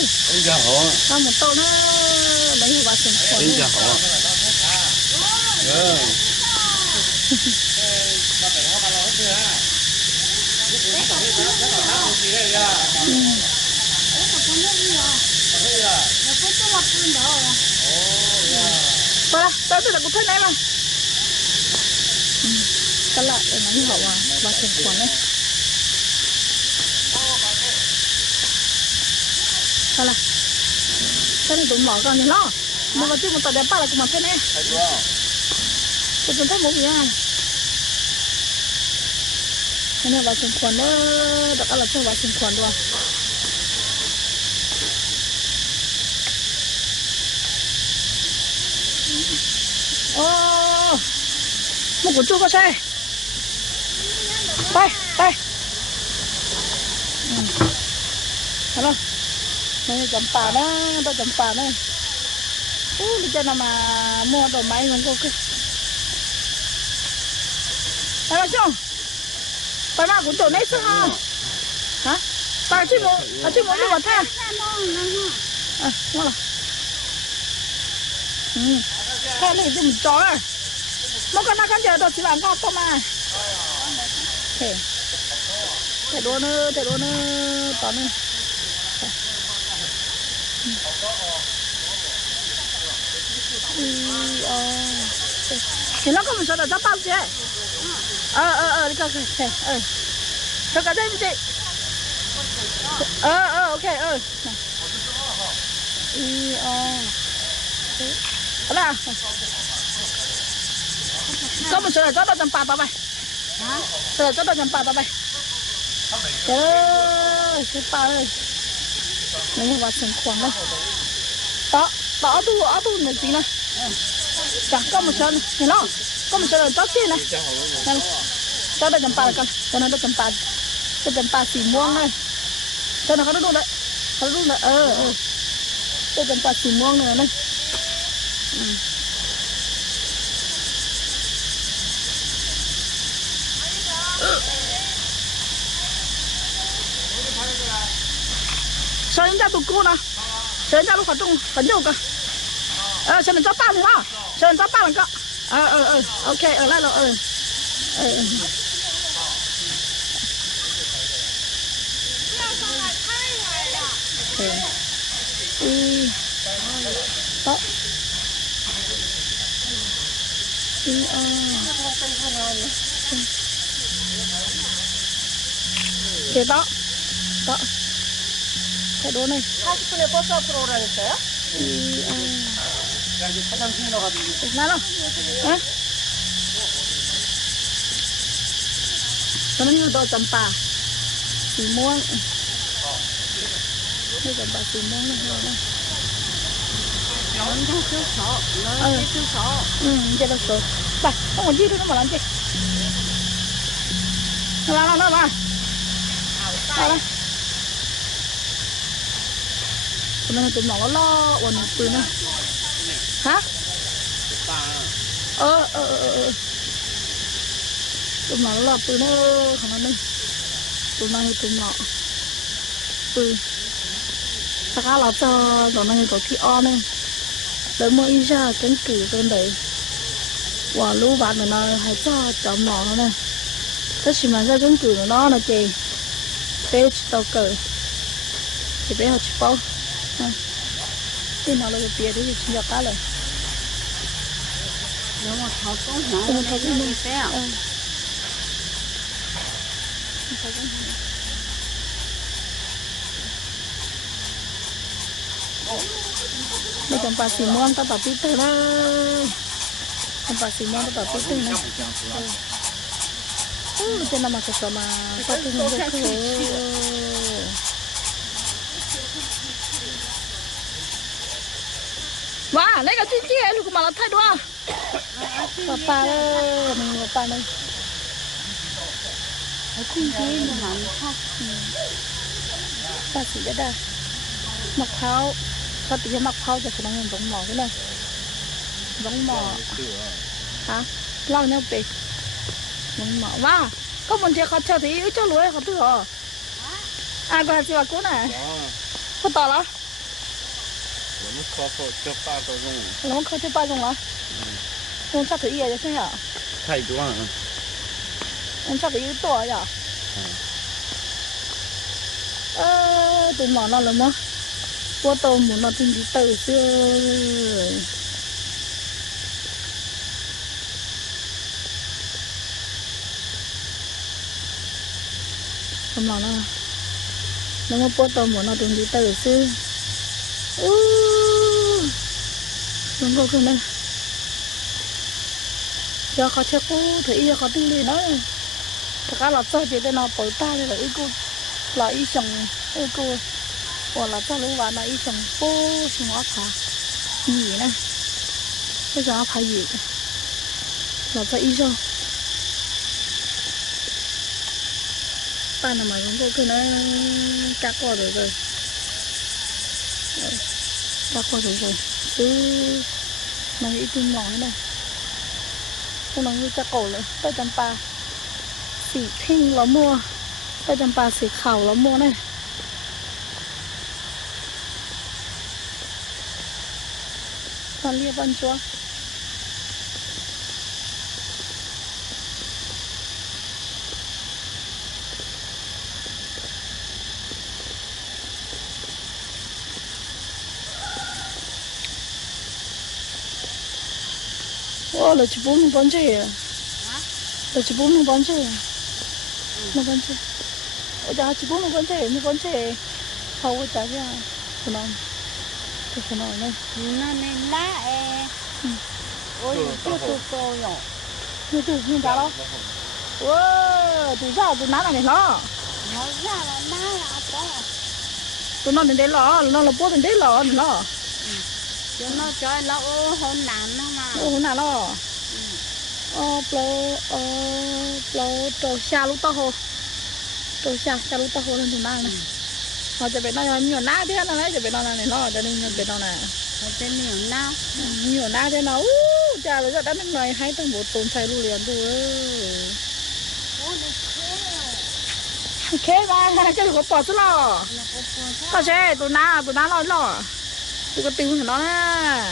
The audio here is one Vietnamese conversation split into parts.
Anh chào họ. Sao một tô nó lấy vào sừng khổ. Anh chào họ. Voilà, tới là cũng thấy này mà. Cái lại để nó như hậu à, vào sừng khổ này. Voilà. Cái này cũng mở con này lo. Mà vào trước một tờ đẹp ba là cũng mặc cái này. Tôi thấy một gì à. Cái này vào sừng khổ đó, đặc là cho vào sừng khổ rồi. Một của chú có xe. Đây, đây. Thấy không? Đây chấm pà đó, tôi chấm pà đây. Đi cho nào mà mua đồ máy không có cái. Đây là chú. Bà nào cũng chỗ này sao hả? Hả? Bà chứ muốn đi vào thang. Mua là. Thế này thì mình chó à. Một con nào con chờ đồ chỉ bán con tôm à. Thế đồ nữa tóm nữa. Thì nó có một số đồ chắc bao chứ. Đi coi kìa. Cho cả đây một chị. Ok. Đó là. Có một số đồ chắc tầm 3 bài. Hả? Số đồ chắc tầm 3 bài. Trời ơi, cái pa ơi. Nó như vào sừng khoang đây. Đó tu này tí này. Chẳng có một số này nó. Có một số đồ chắc chứ này. Cho đây chấm pa con. Cho nó chấm pa. Cho chấm pa xì muông này. Cho nó có đúng đấy. Có đúng đấy. Cho chấm pa xì muông này này. Sao em ra tụi cô nè? Sao em ra lúc phải trung phải nhiều cơ? Sao mình cho ba thì hả? Sao mình cho ba lần cơ? Ok, lại rồi. Đó. Cái đó. Cái đồ này. Nào đâu. Hả? Cho nó như đồ chấm pa. Xì muông. Đây chấm pa xì muông này thôi. Đây là số. Bà, không có gì đâu mà làm gì. Nào. Hôm nay tụi nó lo quần từ này. Hả? Tụi nó lo từ nó không ăn đây. Tụi nó từ tất cả là cho tụi nó có khi on này. Để mua ít ra cánh cử bên đấy. Quả lũ bạn mà nó hay cho chọn nó này. Tất chỉ mà ra cánh cử của nó là chị. Bé tao cờ. Thì bé họ chỉ bao. Thì nó là cái bia đấy thì nhập cá rồi. Nếu mà tháo cũng hả? Không tháo cũng không té. Đây chấm pa xì muông tao bảo tí từ đó. Chấm pa xì muông tao bảo tí từ này. Trên nào mà cái số mà sao tôi không được thôi. Wow, lấy cái chuyện gì ấy, lúc mà nó thay đua. Papa đây, mình papa đây. Ở trên kia mà làm khác. Ta chỉ biết đây. Mặc pháo, sao tự nhiên mặc pháo cho nó giống mỏ thế này. Giống mỏ. Hả? Lau nhau bể. Giống mỏ. Wow, có một chiếc khó chờ thì cho lúa khó thử hả? Ai qua chị bà cũ này? Khó tỏ lắm. 们靠靠这八个钟，我们可去8种了。用啥子也行呀？太多了。用啥子有多呀？tụi nó là mà bố tôi muốn nó tìm đi từ xưa tụi nó mà bố tôi muốn nó tìm đi từ xưa đừng có cái này cho khó chơi cũ thì khó tin đi nữa tất cả là sao chỉ để nó bồi ta đây là ý cô là ý chồng ý cô hoặc là cho lúc vào là ý chồng bố xong nó phá gì nè bây giờ nó phá gì là cho ý cho ta là mà không có cái nó cắt qua rồi cắt qua rồi chứ này ít tin nói này không nói như cắt cổ rồi tới trăm paสีทิ้งแล้วมัวก็จำปาสีขาวแล้วมัวเนี่ยตอนเรียบบันจัวว้าวเราจะพูดมันบอลเจ๋อเราจะพูดมันบอลเจ๋อnó vẫn chưa, ở nhà chỉ bố nó vẫn thế, hầu cái trái ra, cái này này, nó nên lá ôi chưa rồi, như ra đó, wow, từ ra từ nãy này nó ra là má là bố, từ nó đến đấy nó là bố đến đấy nó, cho nó chơi nó hôn nạn nó mà, hôn nạn nó. Pro xa lúc tao hồ pro xa lúc tao hồ lên thùng nào này họจะเป็นอะไรnhiều ná thế nó đấyจะเป็นอะไรnóจะnênเป็นอะไรhọ tên nhiều ná thế nó cha rồi đã bên ngoài hai tầng bộ tồn xài luôn liền tu khé ba cái có bỏ chút lo tao sẽ tụi ná lo tụi cái tiêu của nó nè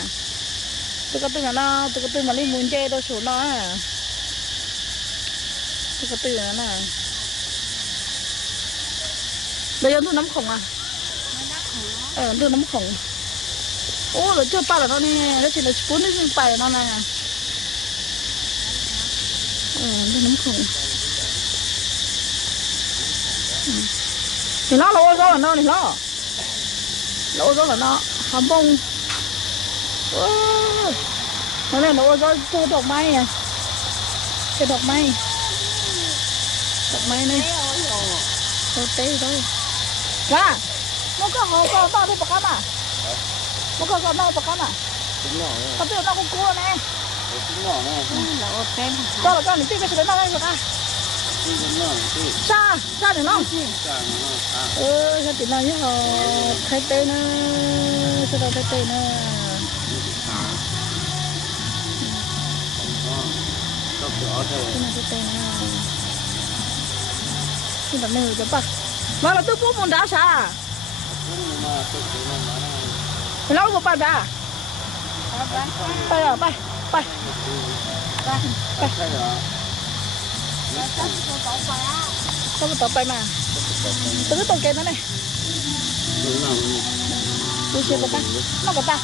tụi cái tiêu mà đi muốn chơi đâu số nó tụi cái tiêu nè đây là nấm khổng à tôi nấm khổng ô rồi chưa pa là nó nè nó chỉ là cuốn nó không phải nó nè tôi nấm khổng thì nó là ô gió là nó này nó ô gió là nó hàm bông nó này nó ô gió chơi độc may à chơi độc may này tế thôi là nó có tao đi bạc cam à nó có tao bạc cam à tao biết nó cũng cua nè là tên cho là con mình biết cái đấy nó đây rồi à xa được không sao thì nói với họ thay tê nó sao đâu thay tê nó cái này thay tê nó cái này này được mà là tôi bố muốn đá sao mày nói một bài à bay à bay sao mà tao bay mà tứ tao kêu nó này tôi xem cái ta nó cái ta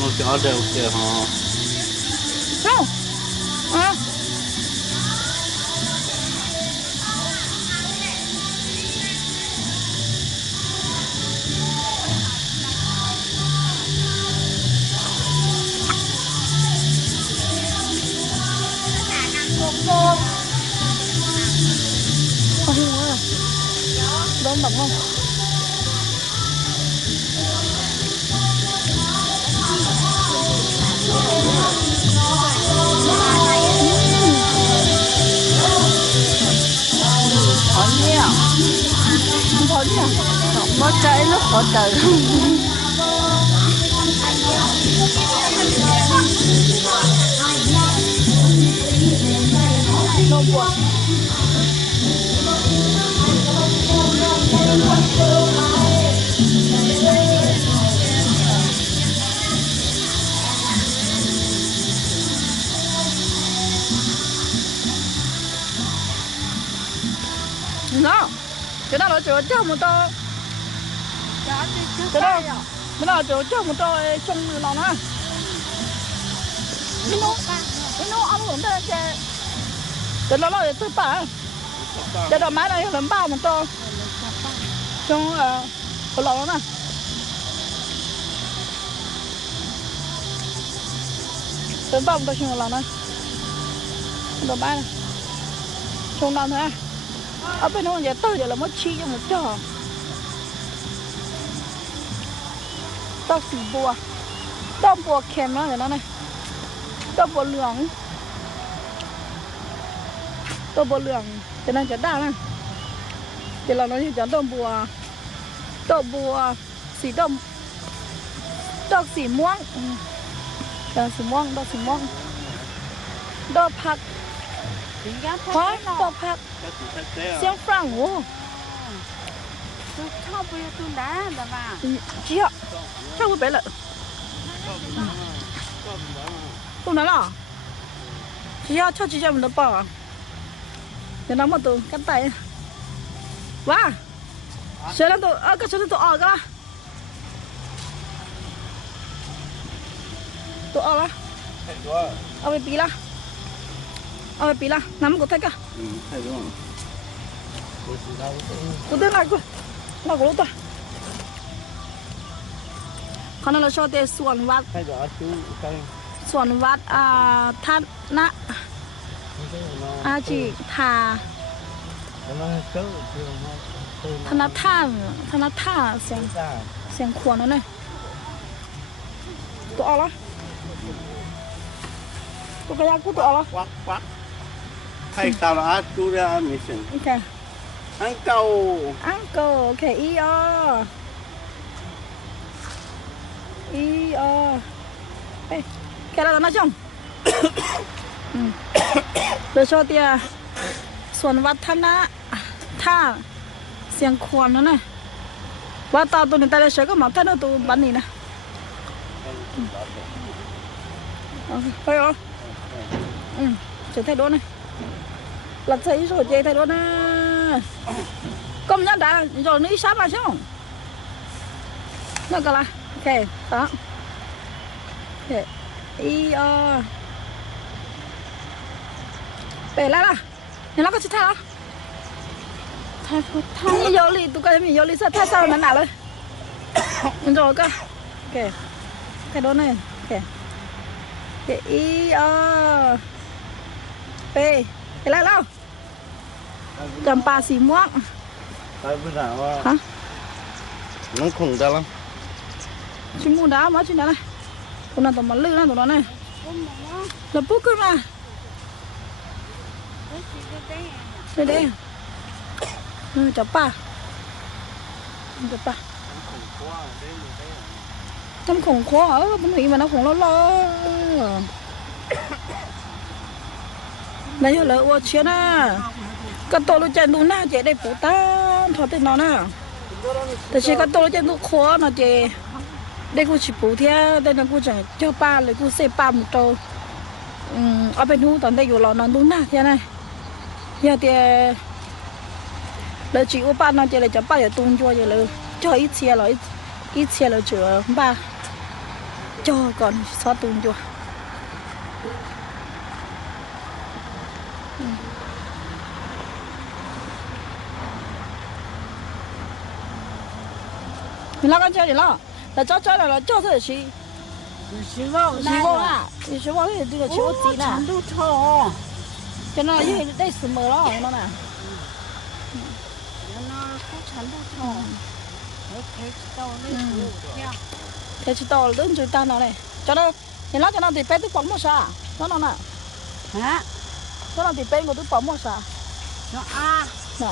nó cho đều kìa họ không à đón bỏng không? khó nhiều Khó nhỉ? có trái lúc có trời Nôm buồn chỗ nào là chỗ cho một to chỗ nào chỗ nào chỗ cho một to trong nó nữa nó ăn cũng được chứ chỗ đó là tôi bảo chỗ đó máy này làm bao một to trong cái lò nè tôi bao một to trong lò nè đồ máy này trong đó nữa ở bên đó giờ tôi giờ là mất chi cho một trò tao xì bùa tao bùa kem nó này tao bùa lưỡng cho nên chả đau này thì là nó như chả tao bùa xì tao xì muông tao xì muông taoผักhóa taoผักxiang franc ngủ tôi chọn bây giờ tôi đá là mà chị ạ sao có bé lợ không nói là chị ạ cho chị cho mình nó bỏ để nó mà tụi cắt tay哇谁让都个谁都熬个都熬了熬ไปปีละน้ำกูเท่ากัน 太多了。กูเดิน来กูเรากูรู้ตัวเขานั่นเราชอบเตะสวนวัด 太多了，就看。 สวนวัดท่านนะอาจิทาธนาท่าเสียงขวานนั่นเลยตัวเอาละตัวกระยากูตัวเอาละ quắc quắc hay sao là chú ra mình xin โอเค ăn câu อังเกิลโอเคอีอเฮ้ยแกเราต้องมาชมโดยเฉพาะเตียส่วนวัดท่าเสียงขวานนั่นน่ะว่าตาตัวนี้ตาเฉยก็มาท่านตัวบ้านนี้นะเฮ้ยเจอไทยโดนเลยหลักใจสุดเจอไทยโดนนะcông nhận đã rồi ní sáng mà xong nó còn là ok đó ok về lại là nên nó có chích thao thay vô đi tụi cái mình vô đi sao thay sao nó nàoเลยrồi cơ ok cái đó này ok ok về lại đâu chầm pa xì muỗng tại bây giờ hả nó khủng ra lắm chim muỗng đá mà chim đá này tụi nó tụi nó lư tụi nó này là bút cơ mà đây chầm pa chầm khủng khó ở bên Mỹ mà nó khủng lo này là ô chiến à cái tổ nó chạy luôn na chạy đây phụ ta thọ tên nó nèแต่เชื่อก็ตัวจะลูกคอนะเจได้กูชิปูเทียได้นะกูจะเจ้าป้าเลยกูเสพป้าหมดโตเอาไปนู่นตอนได้อยู่รอนอนนู่นน่ะเทียนะเทียเทียเลยจีว่าป้านอนเจเลยจะป้าอย่าตุ้งจั่วอย่าเลยจ่ออีเชียเลยอีเชียเลยเจอป้าจ่อก่อนซอตุ้งจั่ว你那个叫你了，那叫了，叫这些。希望啊，希望这个球子呢，程度超，就那因为得什么了，那呢？那不程度超，我可以到那个呀。thế chỉ tao lớn rồi ta nó này, cho nó thì bé tôi bấm một sao, nó nè, hả? nó thì bé của tôi bấm một sao, nó à, nè.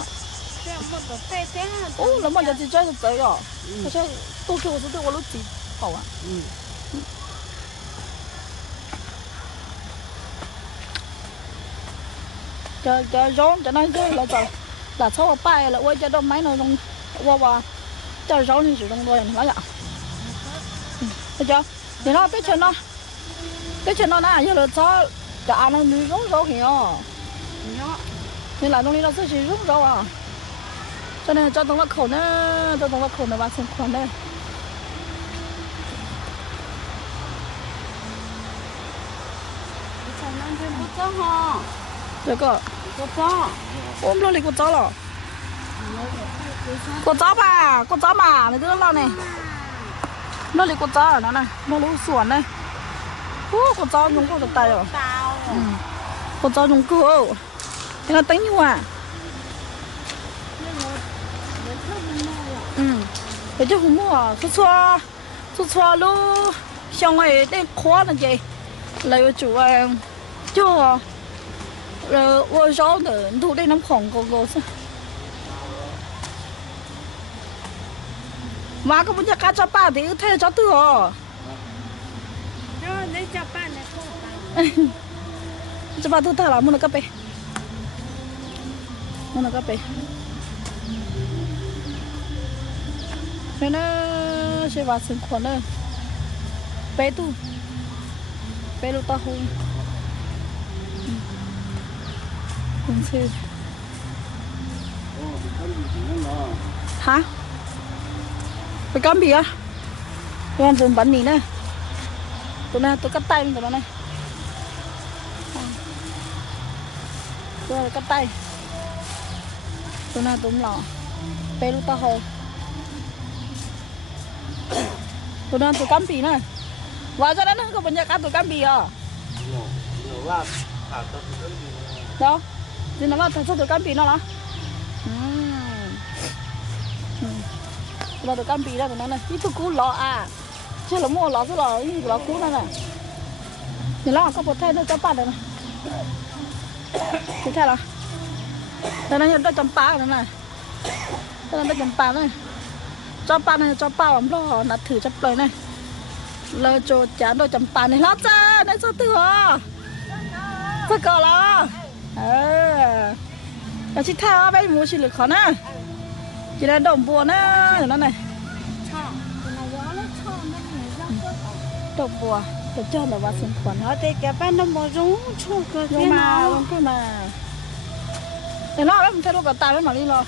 Nó mà giờ chỉ chơi được tới rồi. Chơi tôi kêu tôi có lúc gì bảo à. Chơi rón cho nó chơi là số bài là quay cho đông máy nó không qua chơi rón thì sử dụng thôi nói vậy. Thấy chưa? Thì nó biết chuyện nó nè, giờ là sao cả nó nuôi rón hiểu. Nên là nó đi nó sẽ sử dụng rón à. Cho nên cho tông vào khẩu nữa, cho tông vào khẩu nữa vào xuống khoản đây. Chẳng năng thêm bút chó hò. Được rồi. Bút chó. Ôm luôn đi con chó rồi. Con chó mà, này cứ lo này. Nó đi con chó ở nó này, nó lú xuẩn đây. Con chó nhúng con tay rồi. Con chó nhúng cửa. Thế là tính như à? Thế chứ không mua, chút xóa luôn. Xong rồi đến khó là gì? Lấy chủ chưa rồi ôi gió nữa thu đây nóng khổng có sao mà có muốn cho cá cho ba thì thay cho tư hả Để cho ba này không cho ba tư thay là muốn là cà phê nên nó sẽ vào sinh khoản đây bé luôn ta không không chơi hả phải cắm bìa tôi ăn dùng bánh mì này tôi cắt tay lên tụi nó này tôi cắt tay tôi lò bé luôn ta hồ tôi cắm bì này và cho nó có vấn đề tôi cắm bì à đâu thì nó mà thật sự tôi cắm bì nó là tôi cắm bì ra của nó này ít tôi cú lọ à chứ là mua lọ cái lọ cú này này thì nó có một thay nó cho bạn này cái thay là đây nó nhận ra chấm pá này này đây nó chấm pá này cho pá này cho pá làm lo là thử chấp lời này lời cho chán đôi chấm pá này lót ra đây sao từ à sao cờ là là chị thao bây mua chị lực khó nè chị là đồng buồn á nó này đồng buồn để cho là vào sinh khoản nó thì cái bên nó mò rúng chung cơ thế nào cái mà để nó đấy mình thay đồ cả tài với mà đi lo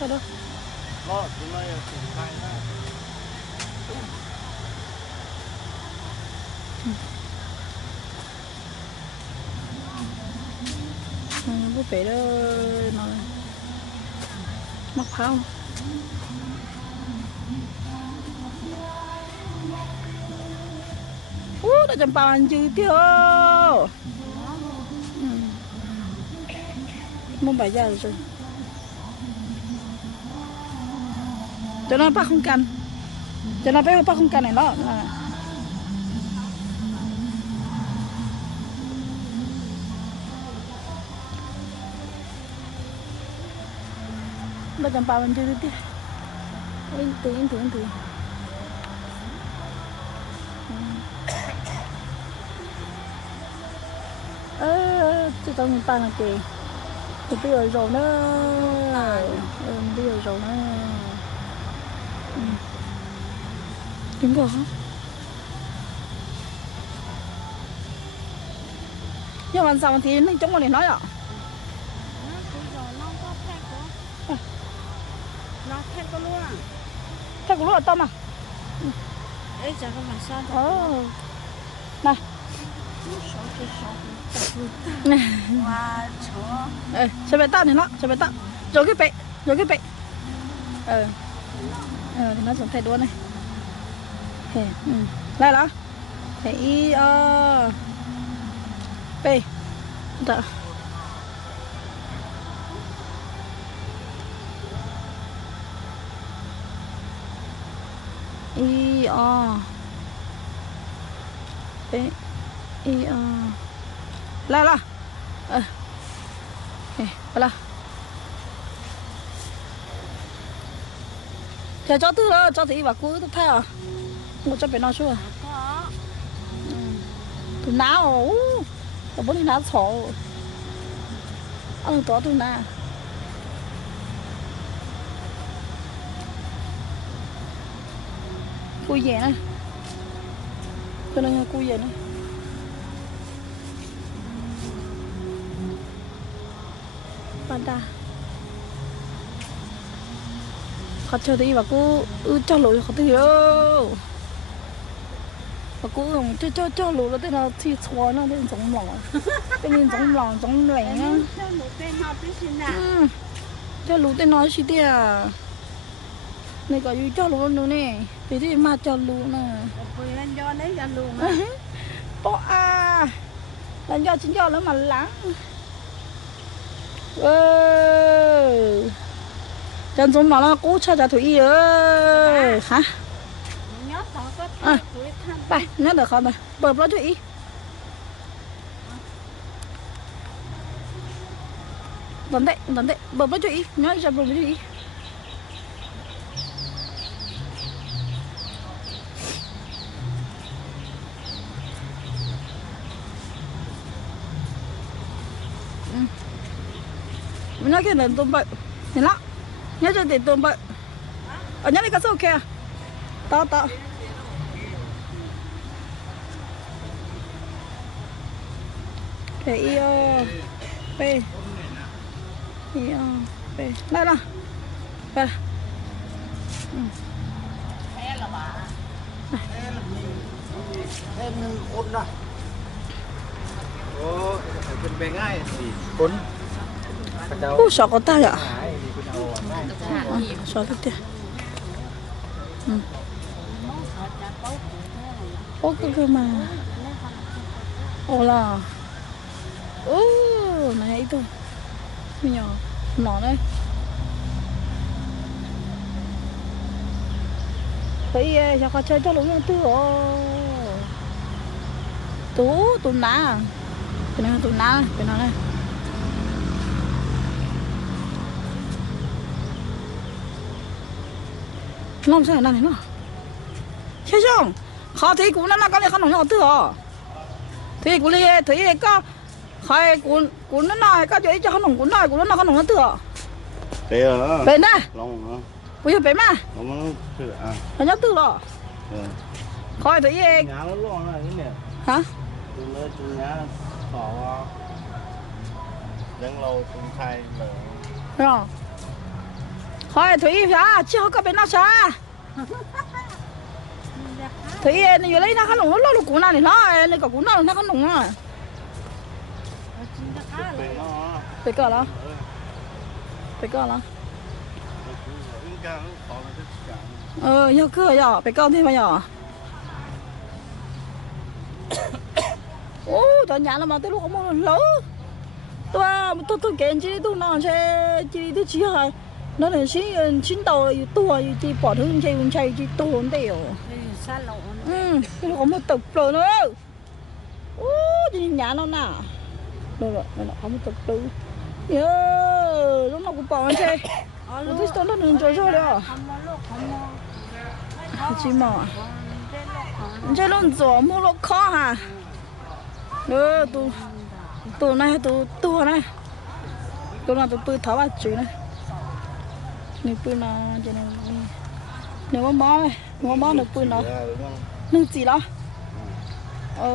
thay đồ lo tụi nó cũng hay đó bố phải đó nó mắc phao đã chăm bao anh chứ tiêu muốn bài ra rồi cho nó bắt không canh cho nó bé bắt không canh này nó nó chăm bao anh chứ tiêu lên tiền chứ tao nhìn ta là kì thì bây giờ nó bây giờ rồi nó đúng rồi nhưng mà sao thì nó chống con này nói ạ nó thêm có luôn theo của lúc là tôm à ấy chẳng có mà sao này sẽ bị tao này nó sẽ bị tao rồi cái bệ thì nó sẽ thay đua này đây là thế y b đó y b y là là cho tư đó cho thì vào cuối tôi thay à một cho phải nói chưa tôi nào tôi muốn đi nào sổ ăn to tôi nào cùi về này cho nên cùi về này panda khó chơi thì và cô cho lụi khó thì và cô không cho lụi nó tên là thì xóa nó tên giống lỏng tên giống lẻng á cho lụi tên nói gì thế à này có gì cho lụi nữa nè thì mà cho lụi nè bỏ à là do chính do nó mà lắng chân giống mà nó cố cho thủy ơi hả đây nhớ được không này bơm nó thủy vấn đề bơm nó thủy nhớ cho bơm nó thủy mình nói cái lần tôm bự nhìn lắm nhớ cho tiền tôm bự ở nhớ đi cá sấu kìa to cái p p đây nè đây em ôn ra ồเป็นไปง่ายสิคนsợ có tay ạ sợ thế ô cái mà ô là ô này thôi nhỏ nó đây thấy cho con chơi cho đúng tư tú ná cái này tú ná cái nào này làm sao này nó thấy không khó thấy cũng nó có lấy khăn nó nhỏ tư à thì cũng lấy thấy có khai cũng nó nói có chuyện cho khăn cũng nói cũng nó khăn nó tư à bé nè bây giờ bé mà nó nhớ tư rồi khỏi thấy hả rồi khỏi thấy ra chưa có bên nào xa thấy này giờ lấy nó khăn nó lo cũng này nó này có cũng nó khăn nó à phải cỡ đó giờ cứ giờ phải cỡ thêm bao giờ ô tao nhà là mà tôi lúc không muốn lỡ tôi kén chứ tôi nói chứ tôi chỉ hay nó là chín tàu tuổi thì bỏ thương chạy chỉ tuần đều cái nó có một tập rồi nữa ô thì nhà nó nè rồi nó có một tập rồi lúc nào cũng bỏ chơi tôi tôi nó đừng chơi rồi chỉ mà chơi luôn rồi mua lúc khó hả nữa tụ này tụ này tụ nào tụ tháo vào chữ này nếu bữa nào cho nên nếu mà bó được bữa nào nương gì đó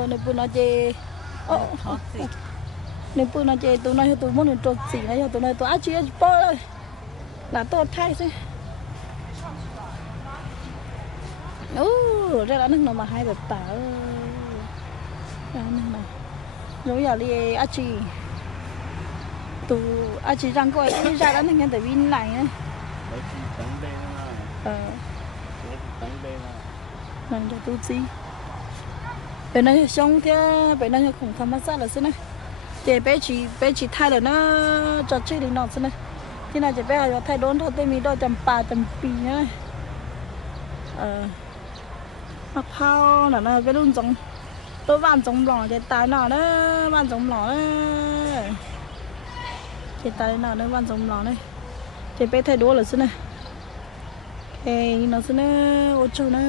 nếu bữa nào chơi nếu bữa nào chơi tụi này tụi muốn được trộn gì này tụi này tụi ăn chơi bơ là tốt thay chứ ra là nước nào mà hai đợt tả ra nước nào giống giờ đi ăn chi tụi ăn chi răng coi đi ra đó nên tại vì này nữa làm cho tôi gì bên này xong thế bên này cũng tham gia là thế này để bé chỉ thay là nó cho chơi được nọ thế này thế này chỉ bé là thay đốn thôi tên mình đôi tầm pì nhá mặc phao là nó cái luôn giống tôi van giống lò cái tay nọ đó van giống lò đó cái tay nọ nó van giống lò này chỉ bé thay đốn là thế này thì nó sẽ ô châu nó